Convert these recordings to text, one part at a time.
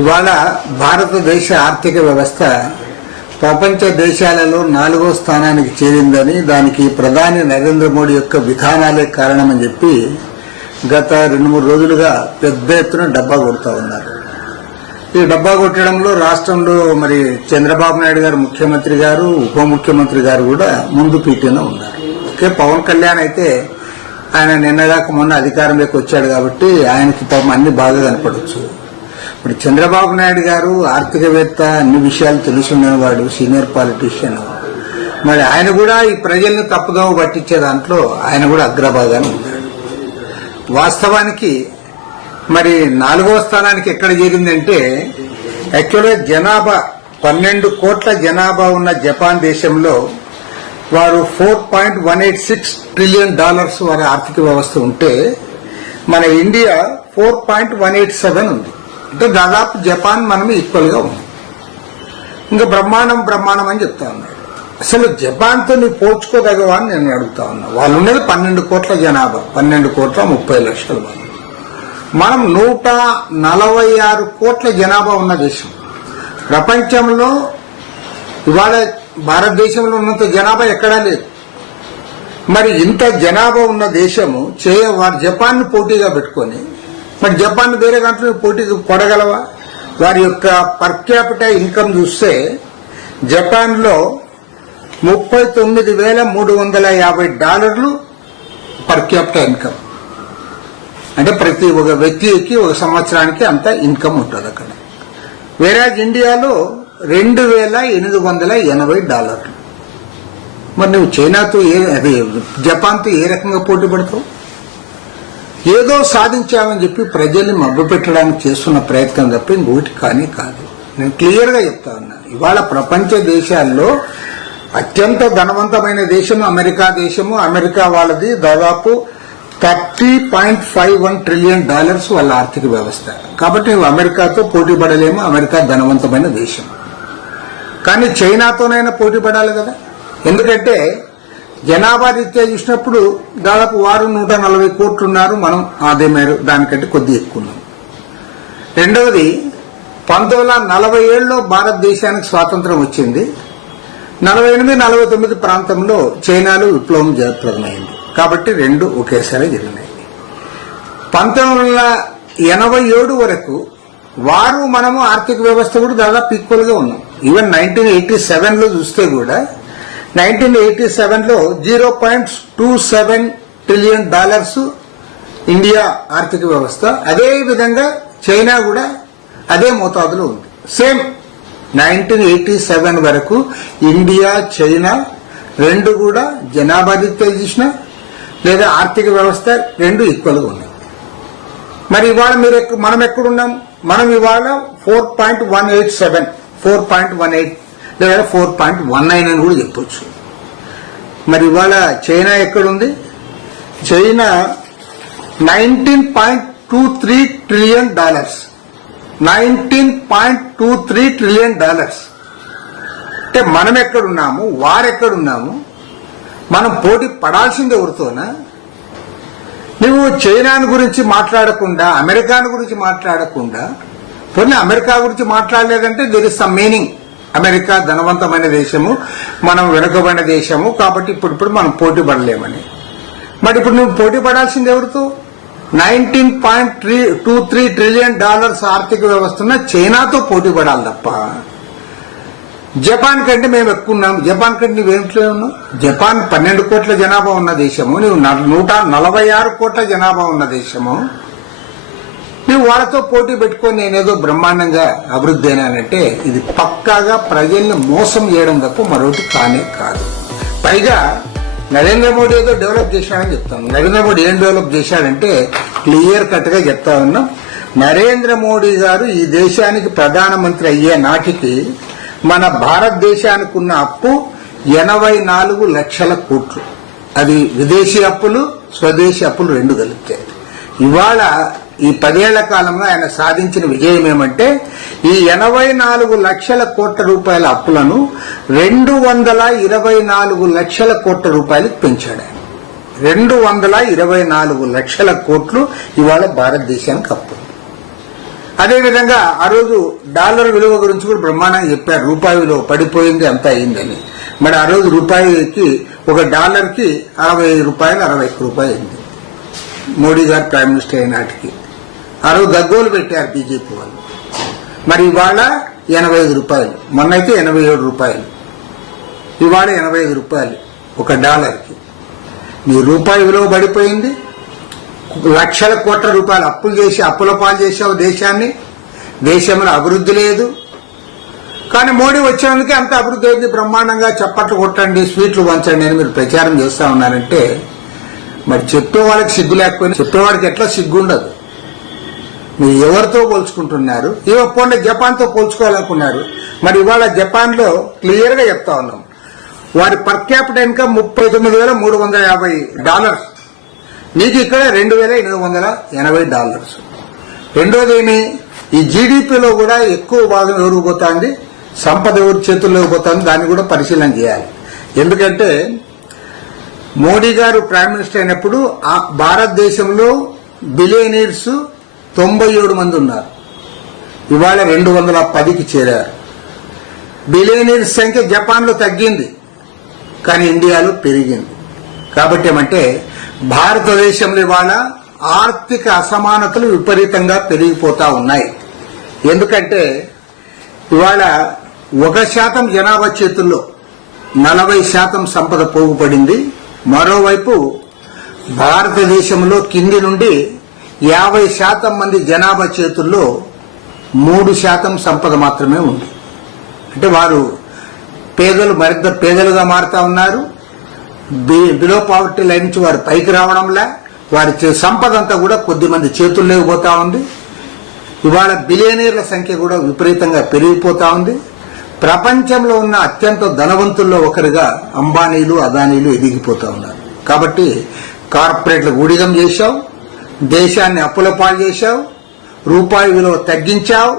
ఇవాళ భారతదేశ ఆర్థిక వ్యవస్థ ప్రపంచ దేశాలలో నాలుగో స్థానానికి చేరిందని దానికి ప్రధాని నరేంద్ర మోడీ యొక్క విధానాలే కారణమని చెప్పి గత రెండు మూడు రోజులుగా పెద్ద ఎత్తున డబ్బా కొడుతూ ఉన్నారు. ఈ డబ్బా కొట్టడంలో రాష్ట్రంలో మరి చంద్రబాబు నాయుడు గారు ముఖ్యమంత్రి గారు ఉప ముఖ్యమంత్రి గారు కూడా ముందు పీటీన ఉన్నారు. ఓకే పవన్ కళ్యాణ్ అయితే ఆయన నిన్నదాకా మొన్న అధికారంలోకి వచ్చాడు కాబట్టి ఆయనకి పాపం అన్ని బాగా కనపడవచ్చు ఇప్పుడు చంద్రబాబు నాయుడు గారు ఆర్థికవేత్త అన్ని విషయాలు తెలుసుకునేవాడు సీనియర్ పాలిటీషియన్. మరి ఆయన కూడా ఈ ప్రజల్ని తప్పుదోవ పట్టించే దాంట్లో ఆయన కూడా అగ్రభాగాన్ని ఉన్నాడు వాస్తవానికి మరి నాలుగవ స్థానానికి ఎక్కడ చేరిందంటే యాక్చువల్గా జనాభా పన్నెండు కోట్ల జనాభా ఉన్న జపాన్ దేశంలో వారు four point one eight six trillion dollars వారి ఆర్థిక వ్యవస్థ ఉంటే మన India four point one eight seven ఉంది. అంటే దాదాపు జపాన్ మనం ఈక్వల్గా ఉన్నాం ఇంకా బ్రహ్మాండం బ్రహ్మాండం అని చెప్తా ఉన్నాడు అసలు జపాన్తో నీ పోల్చుకోదగవా అని నేను అడుగుతా ఉన్నా. వాళ్ళు ఉన్నది పన్నెండు కోట్ల జనాభా పన్నెండు కోట్ల ముప్పై లక్షల మంది మనం నూట నలభై ఆరు కోట్ల జనాభా ఉన్న దేశం. ప్రపంచంలో ఇవాళ భారతదేశంలో ఉన్నంత జనాభా ఎక్కడా లేదు. మరి ఇంత జనాభా ఉన్న దేశము చేయ వారు జపాన్ను పోటీగా పెట్టుకొని మరి జపాన్ వేరే దాంట్లో పోటీ పడగలవా? వారి యొక్క పర్ క్యాపిటల్ ఇన్కమ్ చూస్తే జపాన్లో ముప్పై తొమ్మిది వేల మూడు వందల యాభై డాలర్లు పర్ క్యాపిటల్ ఇన్కమ్ అంటే ప్రతి ఒక వ్యక్తికి ఒక సంవత్సరానికి అంత ఇన్కమ్ ఉంటుంది అక్కడ. వేరే ఇండియాలో రెండు వేల ఎనిమిది వందల ఎనభై డాలర్లు. మరి నువ్వు చైనాతో ఏ అది జపాన్తో ఏ రకంగా పోటీ పడతావు? ఏదో సాధించామని చెప్పి ప్రజల్ని మభ్యపెట్టడానికి చేస్తున్న ప్రయత్నం తప్ప ఇంకోటి కానీ కాదు. నేను క్లియర్గా చెప్తా ఉన్నాను ఇవాళ ప్రపంచ దేశాల్లో అత్యంత ధనవంతమైన దేశము అమెరికా దేశము. అమెరికా వాళ్ళది దాదాపు thirty point five one trillion dollars వాళ్ళ ఆర్థిక వ్యవస్థ. కాబట్టి నువ్వు అమెరికాతో పోటీ పడలేము. అమెరికా ధనవంతమైన దేశం. కానీ చైనాతోనైనా పోటీ పడాలి కదా. ఎందుకంటే జనాభా రీత్యా చూసినప్పుడు దాదాపు వారు నూట నలభై కోట్లు ఉన్నారు మనం అదే మేర దానికంటే కొద్దిగా ఎక్కువ ఉన్నాం రెండవది పంతొమ్మిది వందల నలభై ఏడులో భారతదేశానికి స్వాతంత్రం వచ్చింది. నలభై ఎనిమిది నలభై తొమ్మిది ప్రాంతంలో చైనాలో విప్లవం జయప్రదమైంది. కాబట్టి రెండు ఒకేసారి జరిగినాయి. పంతొమ్మిది వందల ఎనభై ఏడు వరకు వారు మనము ఆర్థిక వ్యవస్థ కూడా దాదాపు ఈక్వల్గా ఉన్నాం. ఈవెన్ నైన్టీన్ ఎయిటీ సెవెన్లో చూస్తే కూడా నైన్టీన్ ఎయిటీ సెవెన్లో zero point two seven trillion dollars India ఆర్థిక వ్యవస్థ. అదే విధంగా చైనా కూడా అదే మోతాదులో ఉంది. సేమ్ నైన్టీన్ ఎయిటీ సెవెన్ వరకు ఇండియా చైనా రెండు కూడా జనాభా రీత్యా లేదా ఆర్థిక వ్యవస్థ రెండు ఈక్వల్గా ఉన్నాయి. మరి ఇవాళ మీరు ఎక్క- మనం ఎక్కడున్నాం? మనం ఇవాళ four point one eight seven four point one eight లేదా ఫోర్ పాయింట్ వన్ నైన్ అని కూడా చెప్పొచ్చు. మరి ఇవాళ చైనా ఎక్కడుంది? China nineteen point two three trillion dollars. Nineteen point two three trillion dollars. అంటే మనం ఎక్కడున్నాము? వారెక్కడున్నాము? మనం పోటీ పడాల్సింది ఎవరితోనా నువ్వు చైనాను గురించి మాట్లాడకుండా అమెరికాను గురించి మాట్లాడకుండా కొన్ని అమెరికా గురించి మాట్లాడలేదంటే there is some meaning America ధనవంతమైన దేశము మనం వెనుకబడిన దేశము కాబట్టి ఇప్పుడు ఇప్పుడు మనం పోటీ పడలేమని. మరి ఇప్పుడు నువ్వు పోటీ పడాల్సింది ఎవరితో? Nineteen point three two three trillion dollars ఆర్థిక వ్యవస్థన చైనాతో పోటీ పడాలి తప్ప. జపాన్ కంటే మేము ఎక్కువ ఉన్నాం. జపాన్ కంటే నువ్వేంట్లో ఉన్నావు? జపాన్ పన్నెండు కోట్ల జనాభా ఉన్న దేశము నువ్వు నూట నలభై ఆరు కోట్ల జనాభా ఉన్న దేశము. నువ్వు వాళ్ళతో పోటీ పెట్టుకొని నేనేదో బ్రహ్మాండంగా అభివృద్ధి అయినానంటే ఇది పక్కాగా ప్రజల్ని మోసం చేయడం తప్ప మరొకటి కానే కాదు. పైగా నరేంద్ర మోడీ ఏదో డెవలప్ చేశాడని చెప్తాను నరేంద్ర మోడీ ఏం డెవలప్ చేశాడంటే క్లియర్ కట్గా చెప్తా ఉన్నాం. నరేంద్ర మోడీ గారు ఈ దేశానికి ప్రధానమంత్రి అయ్యే నాటికి మన భారతదేశానికి ఉన్న అప్పు ఎనభై నాలుగు లక్షల కోట్లు. అది విదేశీ అప్పులు స్వదేశీ అప్పులు రెండు కలిపితే. ఇవాళ ఈ పదేళ్ళ కాలంలో ఆయన సాధించిన విజయం ఏమంటే ఈ ఎనభై నాలుగు లక్షల కోట్ల రూపాయల అప్పులను రెండు వందల ఇరవై నాలుగు లక్షల కోట్ల రూపాయలకు పెంచాడు ఆయన. రెండు వందల ఇరవై నాలుగు లక్షల కోట్లు ఇవాళ భారతదేశానికి అప్పు. అదేవిధంగా ఆ రోజు డాలర్ విలువ గురించి కూడా బ్రహ్మాండంగా చెప్పారు. రూపాయి విలువ పడిపోయింది అంతా అయిందని. మరి ఆ రోజు రూపాయికి ఒక డాలర్కి అరవై రూపాయలు అరవై ఒక్క రూపాయలు అయింది. మోడీ గారు ప్రైమ్ మినిస్టర్ అయినాటికి. అరవై గగ్గోలు పెట్టారు బీజేపీ వాళ్ళు. మరి ఇవాళ ఎనభై ఐదు రూపాయలు. మొన్నైతే ఎనభై ఏడు రూపాయలు. ఇవాళ ఎనభై ఐదు రూపాయలు. ఒక డాలర్కి. మీ రూపాయి విలువ పడిపోయింది. లక్షల కోట్ల రూపాయలు అప్పులు చేసి అప్పుల పాలు చేసావు దేశాన్ని. దేశంలో అభివృద్ధి లేదు. కానీ మోడీ వచ్చినందుకే అంత అభివృద్ధి అయింది. బ్రహ్మాండంగా చప్పట్లు కొట్టండి స్వీట్లు పంచండి అని మీరు ప్రచారం చేస్తా ఉన్నారంటే మరి చెప్పే వాళ్ళకి సిగ్గు లేకపోయినా చెప్పేవాడికి ఎట్లా సిగ్గు ఉండదు మీరు ఎవరితో పోల్చుకుంటున్నారు? ఇవ పోండి జపాన్తో పోల్చుకోవాలనుకున్నారు. మరి ఇవాళ జపాన్లో క్లియర్గా చెప్తా ఉన్నాం. వారి పర్ క్యాపిటల్ ఇన్కమ్ ముప్పై తొమ్మిది వేల మూడు వందల యాభై డాలర్స్. మీకు ఇక్కడ రెండు వేల ఎనిమిది వందల ఎనభై డాలర్స్. రెండోది ఏమి? ఈ జీడిపిలో కూడా ఎక్కువ భాగం ఎవరికి పోతుంది? సంపద ఎవరి చేతుల్లోకి పోతుంది? దాన్ని కూడా పరిశీలన చేయాలి. ఎందుకంటే మోడీ గారు ప్రైమ్ మినిస్టర్ అయినప్పుడు ఆ భారతదేశంలో బిలియనీర్స్ తొంభై ఏడు మంది ఉన్నారు. ఇవాళ రెండు వందల పదికి చేరారు. బిలియనీర్స్ సంఖ్య జపాన్లో తగ్గింది. కానీ ఇండియాలో పెరిగింది. కాబట్టి ఏమంటే భారతదేశంలో ఇవాళ ఆర్థిక అసమానతలు విపరీతంగా పెరిగిపోతా ఉన్నాయి. ఎందుకంటే ఇవాళ ఒక శాతం జనాభా చేతుల్లో నలభై శాతం సంపద పోగుపడింది. మరోవైపు భారతదేశంలో కింది నుండి యాభై శాతం మంది జనాభా చేతుల్లో మూడు శాతం సంపద మాత్రమే ఉంది. అంటే వారు పేదలు మరింత పేదలుగా మారుతా ఉన్నారు. బి- బిలో పావర్టీ లైన్ నుంచి వారు పైకి రావడంలా వారి చే- సంపద అంతా కూడా కొద్ది మంది చేతుల్లోకి పోతా ఉంది. ఇవాళ బిలియనీర్ల సంఖ్య కూడా విపరీతంగా పెరిగిపోతా ఉంది. ప్రపంచంలో ఉన్న అత్యంత ధనవంతుల్లో ఒకరిగా అంబానీలు అదానీలు ఎదిగిపోతా ఉన్నారు. కాబట్టి కార్పొరేట్లకు ఊడిగం చేశావు దేశాన్ని అప్పుల పాలు చేశావు రూపాయి విలువ తగ్గించావు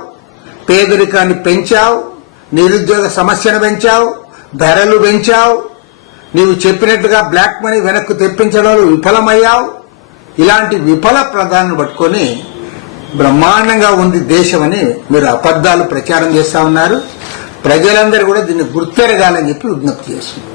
పేదరికాన్ని పెంచావు నిరుద్యోగ సమస్యను పెంచావు ధరలు పెంచావు నీవు చెప్పినట్టుగా బ్లాక్ మనీ వెనక్కు తెప్పించడంలో విఫలమయ్యావు. ఇలాంటి విఫల ప్రధాన్ని పట్టుకొని బ్రహ్మాండంగా ఉంది దేశం అని మీరు అబద్ధాలు ప్రచారం చేస్తా ఉన్నారు. ప్రజలందరూ కూడా దీన్ని గుర్తెరగాలని చెప్పి విజ్ఞప్తి చేస్తున్నారు.